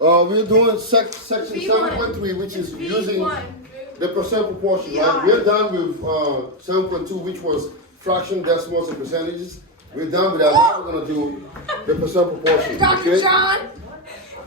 We're doing section 7.3, which is using the percent proportion, right? We're done with 7.2, which was fraction, decimals, and percentages. We're done with that. Now we're going to do the percent proportion. Dr. Okay? John.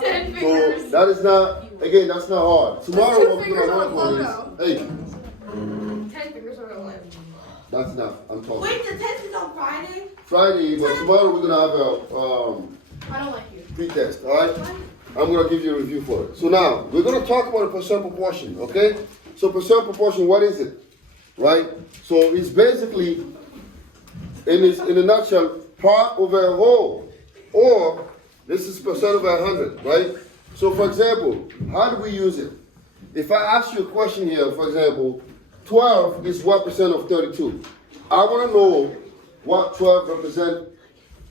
10 fingers. So that is not, again, that's not hard. Tomorrow what we're going to work on is, hey, 10 fingers on the left. that's enough. I'm talking. Wait, the test is on Friday? Friday, but tomorrow we're going to have I don't like you. a pre-test, all right? I'm going to give you a review for it. So now, we're going to talk about the percent proportion, okay? So percent proportion, what is it, right? So it's basically, in a nutshell, part over a whole, or this is percent over 100, right? So for example, how do we use it? If I ask you a question here, for example, 12 is what percent of 32? I want to know what 12 represent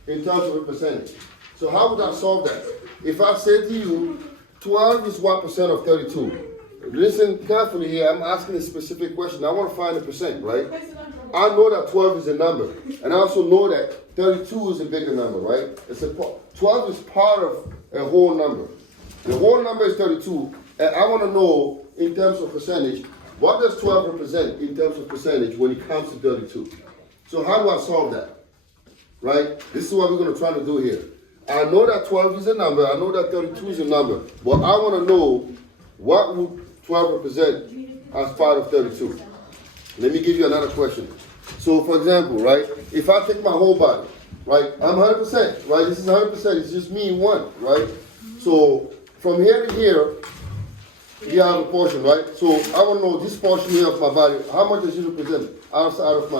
in terms of a percentage. So how would I solve that? If I say to you, 12 is what percent of 32? Listen carefully here, I'm asking a specific question. I want to find the percent, right? I know that 12 is a number, and I also know that 32 is a bigger number, right? 12 is part of a whole number. The whole number is 32, and I want to know, in terms of percentage, what does 12 represent in terms of percentage when it comes to 32? So how do I solve that, right? This is what we're going to try to do here. I know that 12 is a number, I know that 32 is a number, but I want to know what would 12 represent as part of 32. Let me give you another question. So for example, right, if I take my whole body, right, I'm 100%, right, this is 100%, it's just me one, right? So from here to here, you have a portion, right? So I want to know this portion here of my body, how much does it represent outside of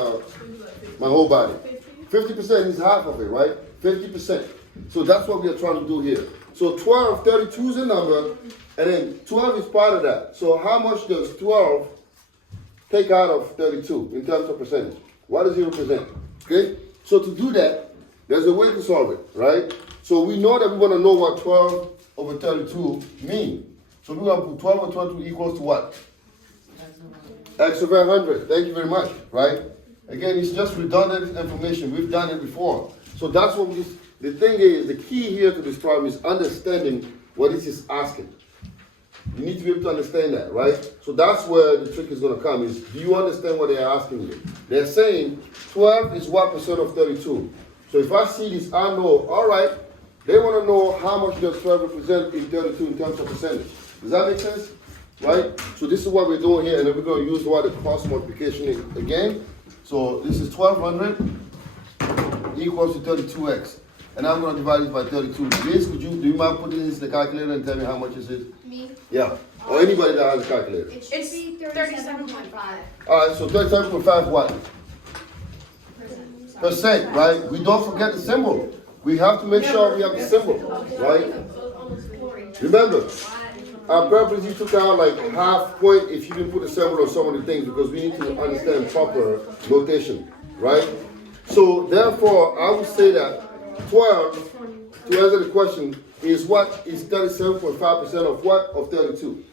my whole body? 50% is half of it, right? 50%. So that's what we are trying to do here. So 12, 32 is a number, and then 12 is part of that. So how much does 12 take out of 32 in terms of percentage? What does it represent? Okay? So to do that, there's a way to solve it, right? So we know that we want to know what 12 over 32 mean. So we're going to put 12 over 32 equals to what? X over 100. Thank you very much, right? Again, it's just redundant information. We've done it before. So that's what the thing is, the key here to this problem is understanding what it is asking. You need to be able to understand that, right? So that's where the trick is going to come is, do you understand what they're asking you? They're saying 12 is what percent of 32. So if I see this, I know, all right, they want to know how much does 12 represent in 32 in terms of percentage. Does that make sense? Right? So this is what we're doing here, and then we're going to use what the cross multiplication is again. So this is 1200 equals to 32x. And I'm going to divide this by 32. Liz, do you mind putting this in the calculator and tell me how much this is? Me? Yeah. Or anybody that has a calculator. It should be 37.5. All right, so 37.5 what? Percent, right? We don't forget the symbol. We have to make sure we have the symbol, right? Remember, our purpose, took out like half point if you didn't put a symbol on some of the things because we need to understand proper notation, right? So therefore, I would say that 12, to answer the question, is what is 37.5% of what? Of 32.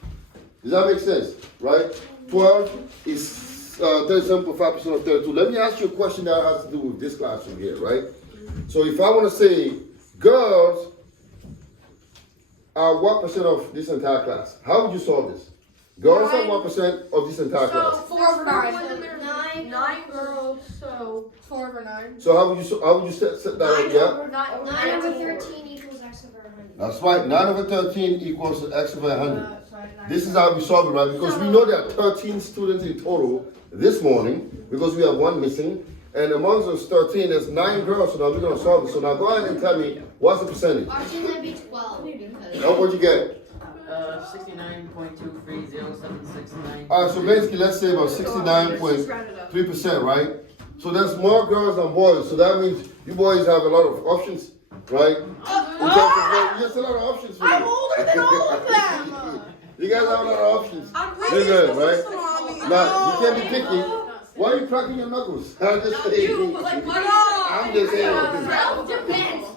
Does that make sense? Right? 12 is 37.5% of 32. Let me ask you a question that has to do with this classroom here, right? So if I want to say girls are what percent of this entire class? How would you solve this? Girls are what percent of this entire class? 4 over 9. 9 girls, so 4 over 9. So how would you set that up? Yeah. 9 over 13 equals x over 100. That's right. 9 over 13 equals x over 100. This is how we solve it, right? Because we know there are 13 students in total this morning because we have one missing. And amongst those 13, there's 9 girls. So now we're going to solve it. So now go ahead and tell me what's the percentage? Actually, that'd be 12. What'd you get? 69.230769. All right, so basically, let's say about 69.3%, right? So there's more girls than boys. So that means you boys have a lot of options, right? Yes, a lot of options for you. I'm older than all of them. You guys have a lot of options. I'm You're good, right? Mommy. Now, you can't be picky. Why are you cracking your knuckles? I'm just saying. I'm just saying.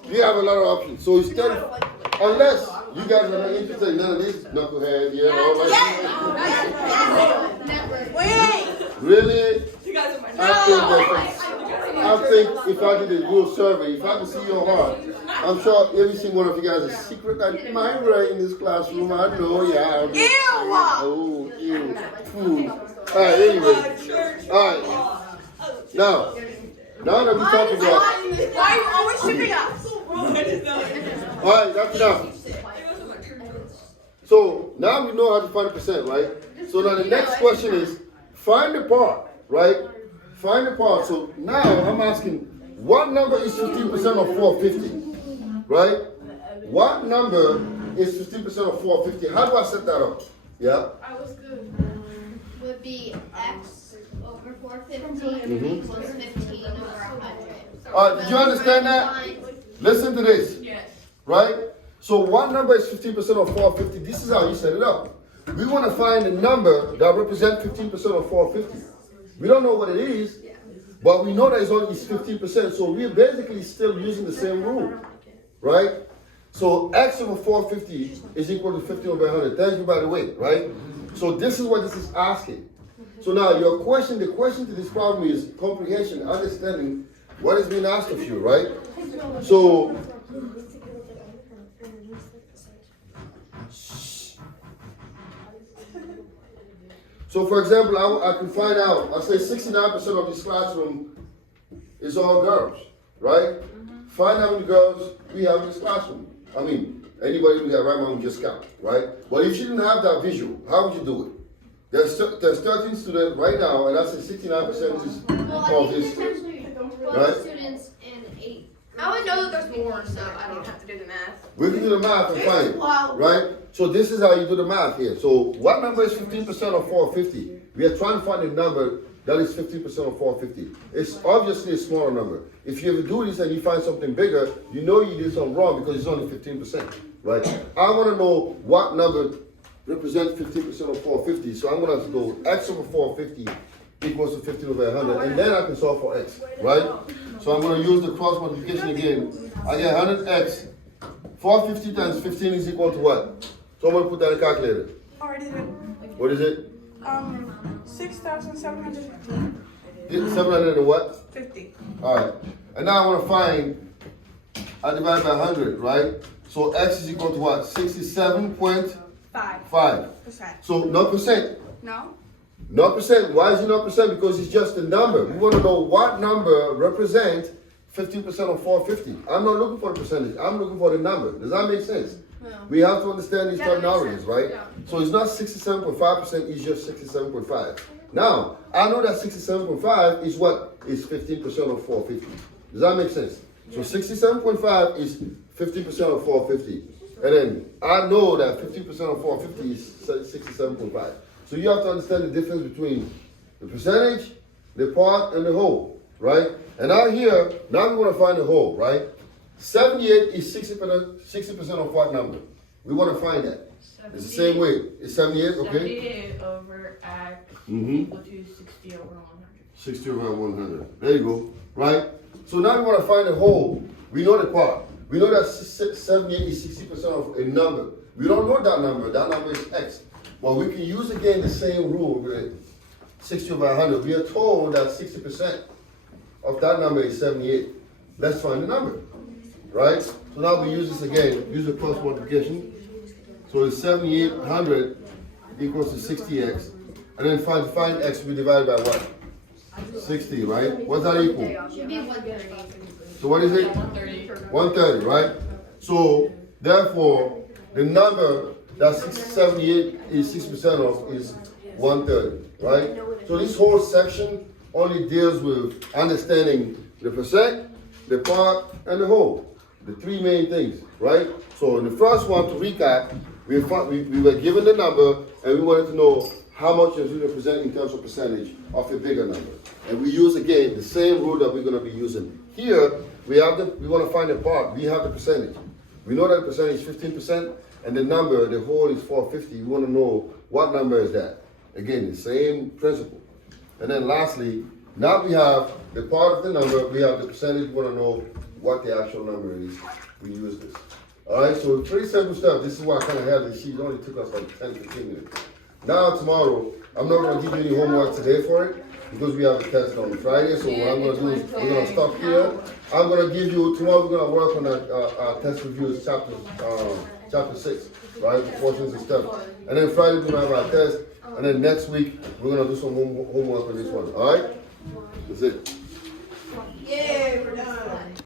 You have a lot of options. So instead of, unless you guys are not interested in none of this knucklehead, yeah, all that. Wait. Really? You guys are my I feel different. I think if I did a real survey, if I could see your heart, I'm sure every single one of you guys is secret admirer in this classroom. I know, yeah. Oh, ew. Poo. Alright, anyway. Alright. Now that we talked about. Why are you always shipping us? Alright, that's enough. So now we know how to find a percent, right? So now the next question is find the part, right? Find the part. So now I'm asking, what number is 15% of 450? Right? What number is 15% of 450? How do I set that up? Yeah? I was good. Would be x over 450 equals 15 over 100. Alright, did you understand that? Listen to this. Yes. Right? So what number is 15% of 450? This is how you set it up. We want to find a number that represents 15% of 450. We don't know what it is, but we know that it's only 15%. So we're basically still using the same rule. Right? So x over 450 is equal to 15 over 100. Thank you, by the way. Right? So this is what this is asking. So now your question, the question to this problem is comprehension, understanding what is being asked of you, right? So for example, I can find out, I say 69% of this classroom is all girls, right? Find how many girls we have in this classroom. I mean, anybody who got right now, we just count, right? But if you didn't have that visual, how would you do it? There's 13 students right now, and I say 69% is Well, of I this, think there's 12 right? students and 8. I would know that there's more, so I don't have to do the math. We can do the math and find it, Wow. right? So this is how you do the math here. So what number is 15% of 450? We are trying to find a number that is 15% of 450. It's obviously a smaller number. If you ever do this and you find something bigger, you know you did something wrong because it's only 15%, right? I want to know what number represents 15% of 450. So I'm going to have to go x over 450 equals to 15 over 100, and then I can solve for x, right? So I'm going to use the cross multiplication again. I get 100x. 450 times 15 is equal to what? Someone put that in a calculator. Already did. What is it? 6,750. 700 and what? 50. All right. And now I want to find, I divide by 100, right? So x is equal to what? 67.5. 5%. So no percent. No? No percent. Why is it no percent? Because it's just a number. We want to know what number represents 15% of 450. I'm not looking for the percentage. I'm looking for the number. Does that make sense? Yeah. We have to understand these That makes terminologies, sense, right? yeah. So it's not 67.5%, it's just 67.5. Now, I know that 67.5 is what? Is 15% of 450. Does that make sense? So 67.5 is 50% of 450. And then I know that 50% of 450 is 67.5. So you have to understand the difference between the percentage, the part, and the whole, right? And out here, now we want to find the whole, right? 78 is 60% of what number? We want to find that. It's the same way. It's 78, okay? 78 over x Mhm. equal to 60 over 100. 60 over 100. There you go, right? So now we want to find the whole. We know the part. We know that 78 is 60% of a number. We don't know that number. That number is x. Well, we can use again the same rule with 60 over 100. We are told that 60% of that number is 78. Let's find the number, right? So now we use this again. Use the cross multiplication. So it's 7800 equals to 60x. And then find x, we divide by what? 60, right? What's that equal? Should be 130. So what is it? 130. 130, right? So therefore, the number that 78 is 6% of is 130, right? So this whole section only deals with understanding the percent, the part, and the whole. The three main things, right? So in the first one, to recap, we were given the number and we wanted to know how much is it represent in terms of percentage of a bigger number. And we use again the same rule that we're going to be using. Here, we want to find the part, we have the percentage. We know that the percentage is 15%, and the number, the whole is 450. We want to know what number is that. Again, the same principle. And then lastly, now we have the part of the number, we have the percentage, we want to know what the actual number is. We use this. All right, so pretty simple stuff. This is why I kind of had this sheet. It only took us like 10, 15 minutes. Now tomorrow, I'm not gonna give you any homework today for it because we have a test on Friday. So what I'm gonna do is we're gonna stop here. I'm gonna give you tomorrow. We're gonna work on our test reviews, chapter 6, right? Proportions and stuff. And then Friday we're gonna have our test. And then next week we're gonna do some homework on this one. All right? That's it. Yeah.